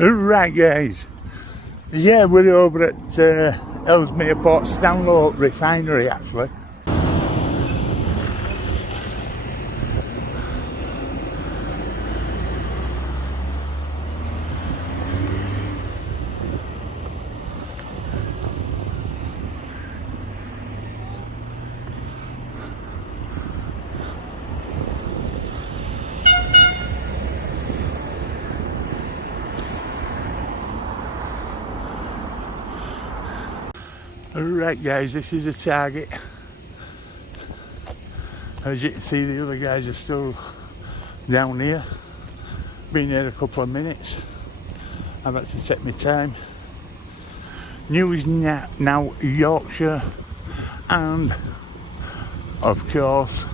Right guys, yeah, we're over at Elmsmere Port, Stanlow Refinery actually. Right guys, this is the target. As you can see, the other guys are still down here. Been here a couple of minutes. I've had to take my time. News now Yorkshire and of course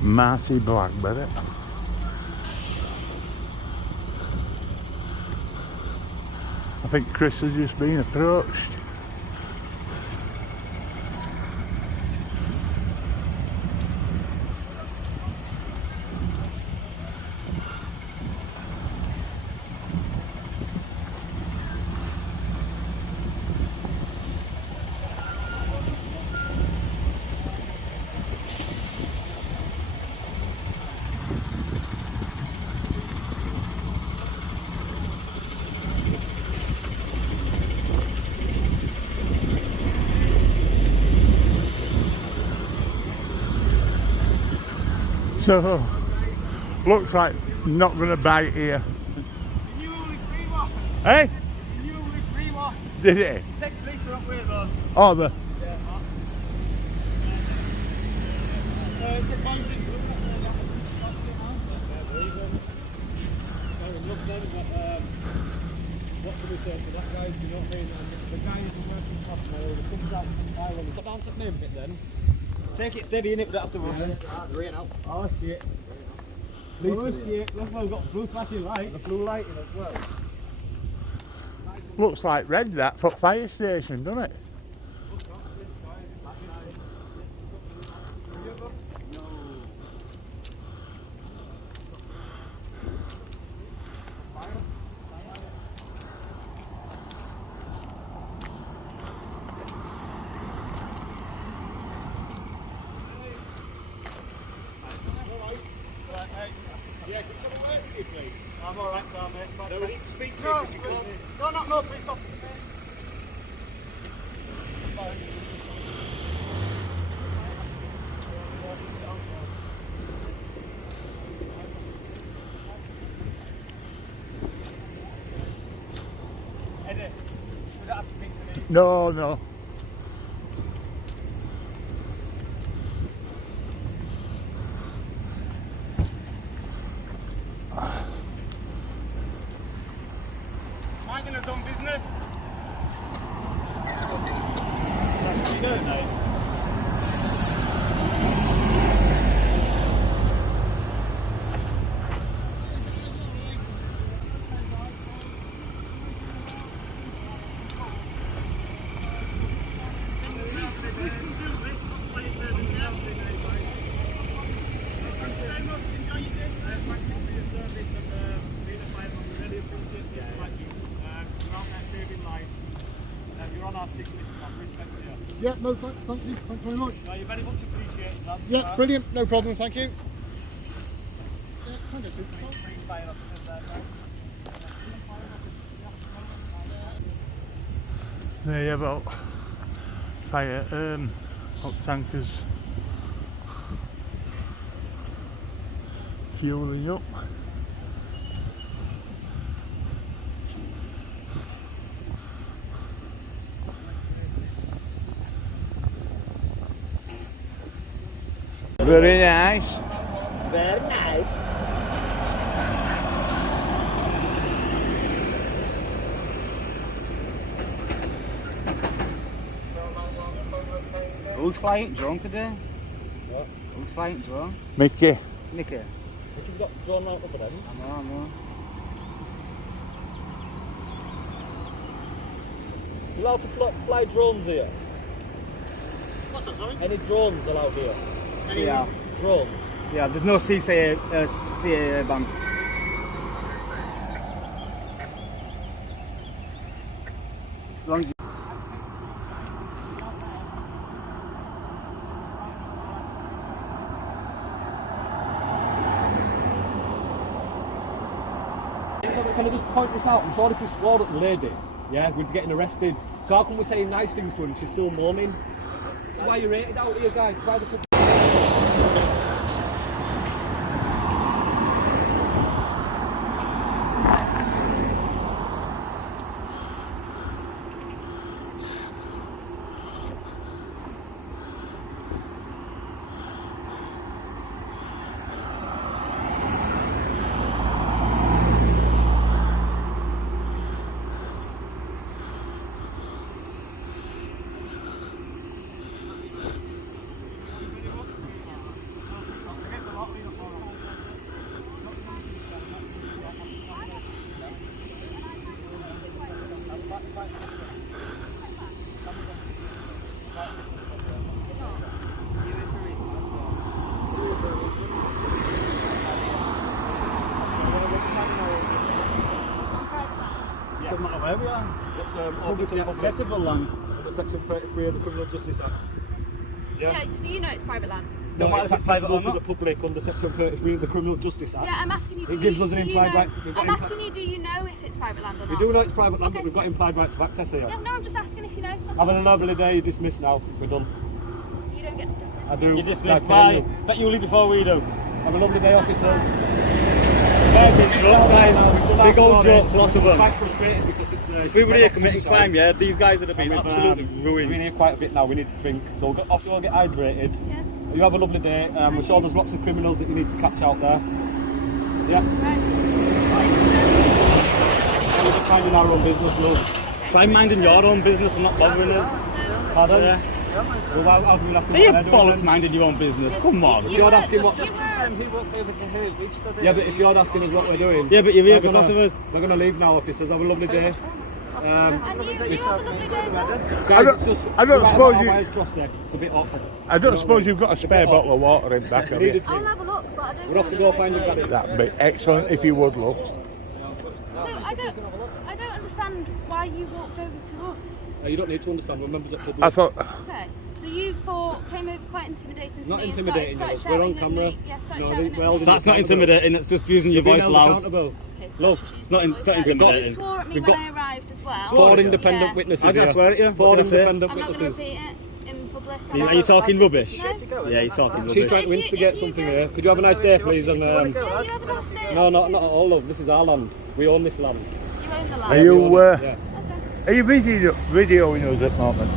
Marty Blackberry. I think Chris has just been approached. So, looks like not going to bite here. Hey? Did it? Second police are up here though. Oh, the... Yeah. It's the bouncing. What can we say to that guy? You know what I mean? The guy who's working properly, he comes out from the island. Put down to the main bit then. Take it steady in it, but afterwards. Oh shit. Oh shit. Look, we've got blue flashing light. The blue lighting as well. Looks like red that for fire station, doesn't it? Yeah, can someone work with you, please? I'm alright, Tom, mate. No, we need to speak to you because you can't... No, please stop. Eddie, we don't have to speak to me. No, no. Mike has done business. That's what you do, mate. Yeah, no, thank you. Thanks very much. No, you're very much appreciated. Yeah, brilliant. No problem. Thank you. There you have it. Fire hot tankers fueling up. Very nice. Very nice. Who's flying drone today? What? Who's flying drone? Mickey. Nicky. Nicky's got drone right over them. I know. You're allowed to fly drones here? What's that, sorry? Any drones allowed here? Yeah. Drones? Yeah, there's no CAA ban. long as you Can I just point this out? I'm sure if we swore at the lady, yeah, we'd be getting arrested. So how come we're saying nice things to her and she's still moaning? That's why you're rated out here, guys. By the doesn't matter where we are. It's Publicly accessible land. under Section 33 of the Criminal Justice Act. Yeah, so you know it's private land. No matter It's if it's private accessible or to the not. public under Section 33 of the Criminal Justice Act. Yeah, I'm asking you. It gives us an do you implied know- right. We've got I'm implied- asking you, do you know if it's private land or We not? do know it's private land, Okay. but we've got implied rights of access here. Yeah, no, I'm just asking if you know. That's Having all. a lovely day, you're dismissed now. We're done. You don't get to dismiss. I do. You're Like, dismissed by. Bet you leave before we do. Have a lovely day, officers. Big jokes, big old jokes, lot of I'm them. quite frustrated because it's. If we were here committing crime, yeah, these guys would have been absolutely We've been ruined. here quite a bit now. We need to drink, so we'll off you all get hydrated. Yeah. You have a lovely day. We're sure there's lots of criminals that you need to catch out there. Yeah. Right. And we're just minding our own business, love. Try minding your own business and not bothering us. Pardon? Yeah. Well, I'll be asking Are you what they're doing bollocks then. minding your own business? Come on. If you're asking what. He won't be able to hear. We've studied. Yeah, but if you're asking us what we're doing. Yeah, but you're here we're because gonna- of us. We're going to leave now, officers. Have a lovely day. And you have a lovely day as well. Guys, it's just. I don't we might suppose have you- our wires crossed there 'cause it's a bit awkward. I don't suppose you've got a spare bottle of water in back of you. Needed I'll to. have a look, but I don't. We're off to go find your daddy. That'd be excellent if you would, love. So I don't understand why you walked over to us. You don't need to understand. We're members of the public. I thought, Okay. So you four came over quite intimidating to Not me and intimidating, started us. We're on shouting at camera. me. Yeah, started No, shouting we're at all me. That's not intimidating, it's just using your voice Being held loud. accountable. Okay, Love, that's it's not your voice. intimidating. You swore at me We've when got- I arrived as well. Four independent Yeah. witnesses I'm gonna here. swear at you. Four What did I say? independent I'm not going to witnesses. repeat it in public. Are you talking rubbish? No. Yeah, you're talking She's rubbish. trying to If you- instigate if you something go- here. Could you have a nice day, please? And Yeah, you have a nice day. no, not at all, love. This is our land. We own this land. You own the are land. you Yes. Okay. are you videoing us at the moment?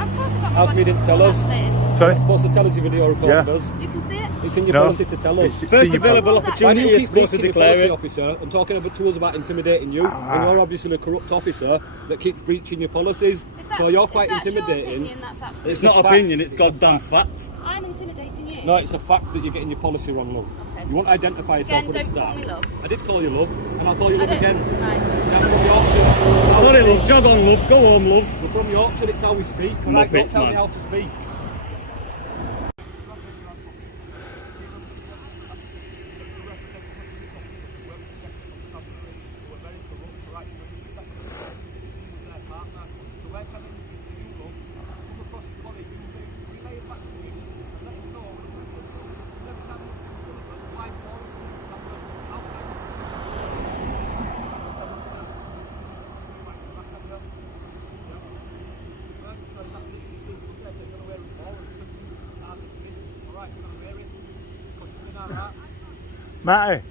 Of course I've got How my come you didn't tell us? vaccinated. Sorry? You're supposed to tell us your video recording Yeah. us. You can see it. It's in your No. policy to tell us. It's- First you- available Why do Why do opportunity, you you're keep supposed to breaching your declare policy, it. officer, and talking about to us about intimidating you? When you're obviously a corrupt officer that keeps breaching your policies, If that's- so you're if quite that's your intimidating. opinion, that's absolutely It's a not fact. opinion, it's It's a goddamn fact. fact. I'm intimidating you. No, it's a fact that you're getting your policy wrong, love. Okay. You won't identify yourself Again, for the don't call start. me love. I did call you love, and I'll call you I love don't- again. Right. That's from Yorkshire. Sorry love, jog on love, go home love. We're from Yorkshire, it's how we speak. Alright, don't Muppets, tell me man. how to speak. Matty,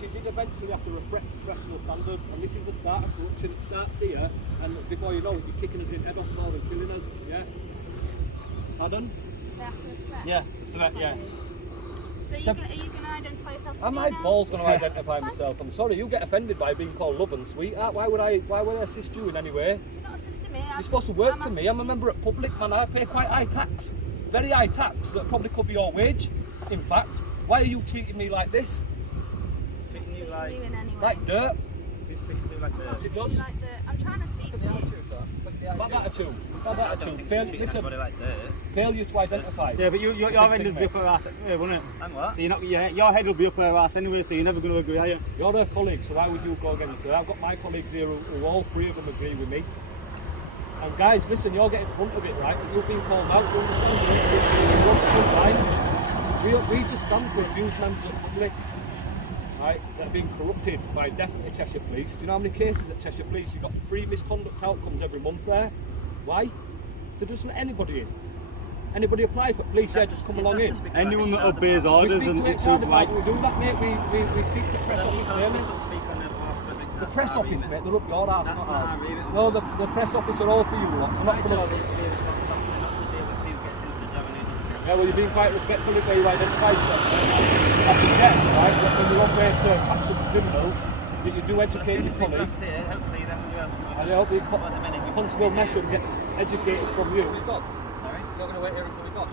She did eventually have to reflect professional standards, and this is the start of corruption. It starts here, and before you know it, you're kicking us in head off more and killing us. Yeah. Pardon? They have to reflect. Yeah, threat. Yeah. So are you going to identify yourself as Am I balls going to identify myself? I'm sorry, you get offended by being called love and sweetheart. Why would I assist you in any way? You're not assisting me. You're supposed to work for me. I'm a member of public, man. I pay quite high tax. Very high tax that probably cover your wage. In fact, why are you treating me like this? Treating you like... You in any way. Like dirt? Treating you like this. It does. I'm trying to speak to you. Bad attitude. Bad attitude. Listen, like that. failure to identify. Yeah, but your head will be up her ass anyway, won't it? And what? So you're not, your head will be up her ass anyway, so you're never going to agree, are you? You're a colleague, so why would you go against her? I've got my colleagues here who all three of them agree with me. And guys, listen, you're getting in front of it, right? You're being called out. You understand? We just stand for abused members of the public, right? That are being corrupted by definitely Cheshire Police. Do you know how many cases at Cheshire Police? You've got 3 misconduct outcomes every month there. Why? There doesn't let anybody in. Anybody apply for police? Yeah, just come along in. Anyone that obeys orders and it's so so like... we do that, mate. We speak to the press office daily. The press office, mate, they're up your arse, not ours. No, the press office are all for you lot. I'm not coming up. Yeah, well, you're being quite respectful if you identify yourself. I suggest, right, that when you're on way to catch some criminals, that you do educate your colleague. Hopefully then we'll... And I hope the Constable Mesham gets educated from you. Sorry? You're going to wait here until we got?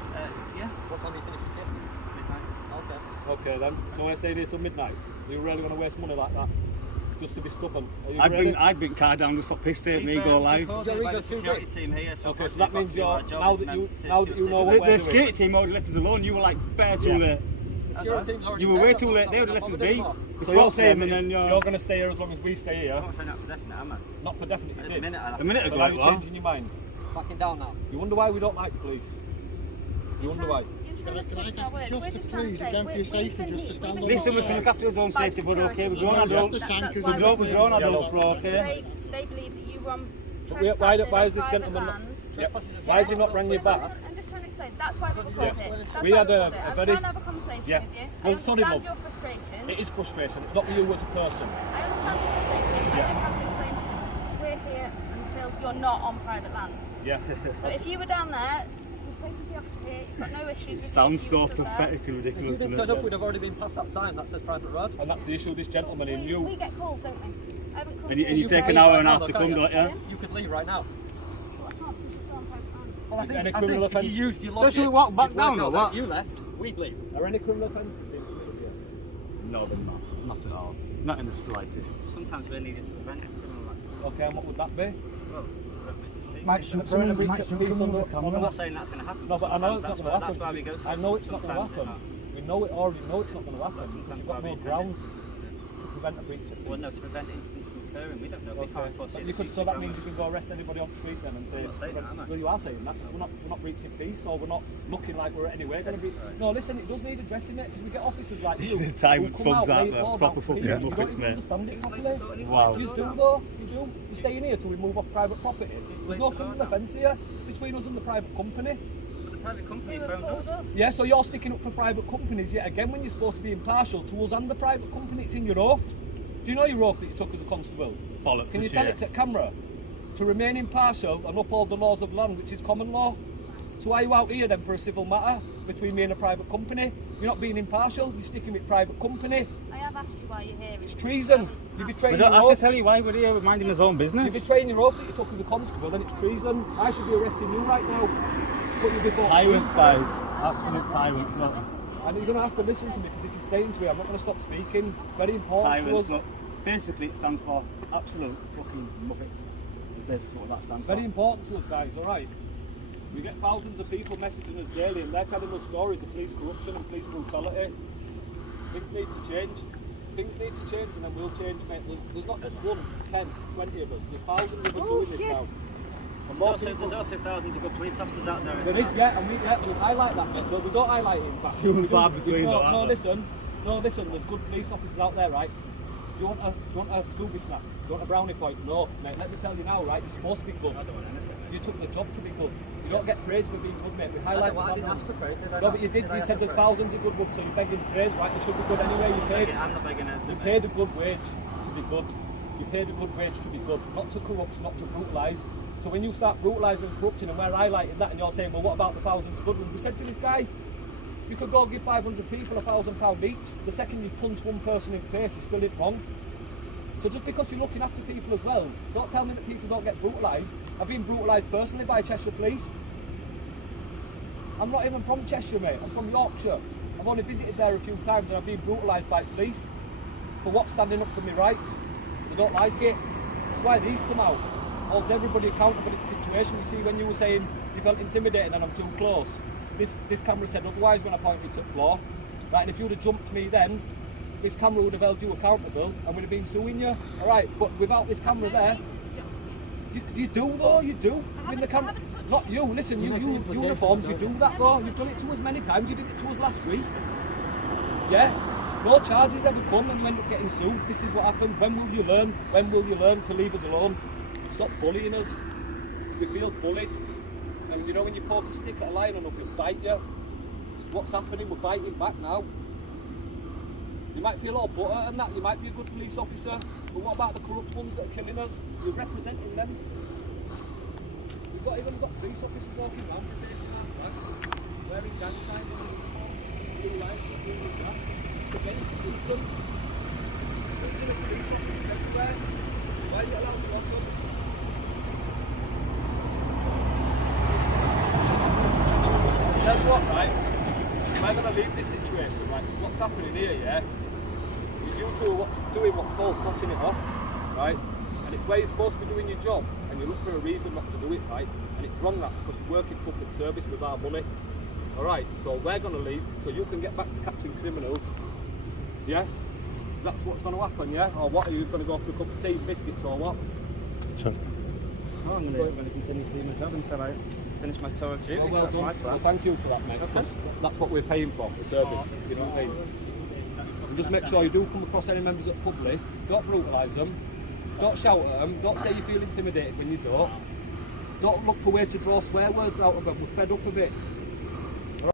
Yeah. What time do you finish your shift? Midnight. Okay. Okay then, so I stay here till midnight. Are you really going to waste money like that? Just to be stubborn? I'd bring car down just for piss take me go live. The security team here, so okay, so that means you're, now that you know what we're doing. The security team already left us alone, you were like better too late. You were way too late, they would have left us be. So you're saying and then you're going to stay here as long as we stay here? I'm not saying that for definite, am I? Not for definite, you did. A minute ago, so are you changing your mind? Backing down now. You wonder why we don't like the police? You wonder why? Just please, again for your safety, just to stand on. Listen, we can look after our own safety, but okay, we're grown adults. We're grown adults, we're okay. They believe that you run. Why is this gentleman not? Yep. Why has he not rang you back? I'm just trying to explain. That's why we called it. We had a very... I'm trying to have a conversation with you. I Well, sorry, understand Mum. your frustration. It is frustration. It's not you as a person. I understand your frustration. I just have to explain we're here until you're not on private land. Yeah. So if you were down there, you're spoken to the officer here, you've got no issues with It sounds you, so you're still there. pathetic and ridiculous. If you'd been turned up, we'd have already been past that sign that says private road. And that's the issue. This gentleman in you. We get called, don't we? I haven't called And you take an hour and a half to come, don't you? You could leave right now. Well, I can't because you're still on private land. Well, Is there any criminal offence? if you used your So logic, should we walk back you'd down work or out what? that you left, we'd leave. Are any criminal offences being committed here? No, they're not. Not at all. Not in the slightest. Sometimes we're needed to prevent it. Okay, and what would that be? Might shoot Someone someone, might might shoot shoot someone someone with I'm camera. not saying that's going to happen. No, but I know it's not going to happen. That's why we go to I know it's not going to sometimes happen. We know it already. Know it's not going to happen. Sometimes You've got why no we grounds to prevent a breach of peace. Well, no, to prevent incidents from occurring, we don't know. We Okay. can't foresee But the you could, future, so that can means we? you can go arrest anybody on the street then and say, I'm not saying that, am I? well, you are saying that because we're not breaching peace or we're not looking like we're anywhere going to be. No, listen, it does need addressing, mate, because we get officers like you. This is the time who when come thugs out, out lay there, law proper down for fucking you. You muppets, don't even mate. understand it properly. Wow. You do though, you do. You're staying here till we move off private property. There's no criminal offence here between us and the private company. The private company We were phoned pulled us. up. Yeah, so you're sticking up for private companies yet again when you're supposed to be impartial to us and the private company. It's in your oath. Do you know your oath that you took as a constable? Bollocks. Can you and tell shit. it to camera? To remain impartial and uphold the laws of land, which is common law. So why are you out here then for a civil matter between me and a private company? You're not being impartial, you're sticking with private company. I have asked you why you're here. It's treason. You're We betraying don't your have to oath. tell you why we're here, we're minding his own You're business. betraying your oath that you took as a constable, then it's treason. I should be arresting you right now. Put you before Tyrants, guys. Absolute tyrants. Look. And you're going to have to listen to me because if you stay into it, I'm not going to stop speaking. Very important Tyrants, to us. look. Basically, it stands for absolute fucking muppets. That's basically what that stands for. Very important to us, guys, alright? We get thousands of people messaging us daily and they're telling us stories of police corruption and police brutality. Things need to change. Things need to change and then we'll change, mate. There's not just 1, 10, 20 of us. There's thousands of us doing this now. And more people. There's also thousands of good police officers out there. There is, yeah, and we highlight that bit, but we don't highlight it in fact. Few and We do- far we- between, No, though, no, aren't listen, there's good police officers out there, right? Do you want a Scooby snack? Do you want a brownie point? No, mate, let me tell you now, right? You're supposed to be good. I don't want anything. You took the job to be good. You don't get praise for being good, mate. We highlight I didn't ask for praise, did I? No, but you did. You said there's thousands of good ones, so you're begging praise, right? You should be good anyway. I'm not begging anything. You paid a good wage to be good. You paid a good wage to be good, not to corrupt, not to brutalise. So when you start brutalising and corrupting, and we're highlighting that, and you're saying, well, what about the thousands of good ones? We said to this guy, you could go give 500 people £1,000 each. The second you punch one person in the face, you still did wrong. So just because you're looking after people as well, don't tell me that people don't get brutalised. I've been brutalised personally by Cheshire Police. I'm not even from Cheshire, mate. I'm from Yorkshire. I've only visited there a few times and I've been brutalised by police for what's standing up for me rights. They don't like it. That's why these come out. Holds everybody accountable in the situation. You see, when you were saying you felt intimidated and I'm too close, this camera said otherwise when I pointed to the floor. Right, and if you'd have jumped me then, this camera would have held you accountable and would have been suing you. Alright, but without this camera there, you do though, you do. In the camera, not you, listen, you uniforms, you do that though. You've done it to us many times, you did it to us last week. Yeah? No charges ever come and you end up getting sued. This is what happens. When will you learn? When will you learn to leave us alone? Stop bullying us. We feel bullied. And you know when you poke a stick at a lion enough, it'll bite you. This is what's happening, we're biting back now. You might feel all butter and that, you might be a good police officer, but what about the corrupt ones that are killing us? You're representing them. We've even got police officers walking around with facing our flag, wearing gang signs on the uniform, blue lights, doing this that. So then you police them. There's police officers everywhere. Why is it allowed to happen? Tell you what, right? We're going to leave this situation, right? What's happening here, yeah? Is you two are doing what's called tossing it off, right? And it's where you're supposed to be doing your job, and you look for a reason not to do it, right? And it's wrong that because you work in public service with our money. Alright, so we're going to leave, so you can get back to catching criminals. Yeah? That's what's going to happen, yeah? Or what? Are you going to go for a cup of tea and biscuits or what? No, I'm going to continue to do my job until I finish my tour of duty. Well done. Well, thank you for that, mate. Okay. That's what we're paying for, the service. You know what I mean? And just make sure you do come across any members of the public. Don't brutalise them. Don't shout at them. Don't say you feel intimidated when you don't. Don't look for ways to draw swear words out of them. We're fed up of it.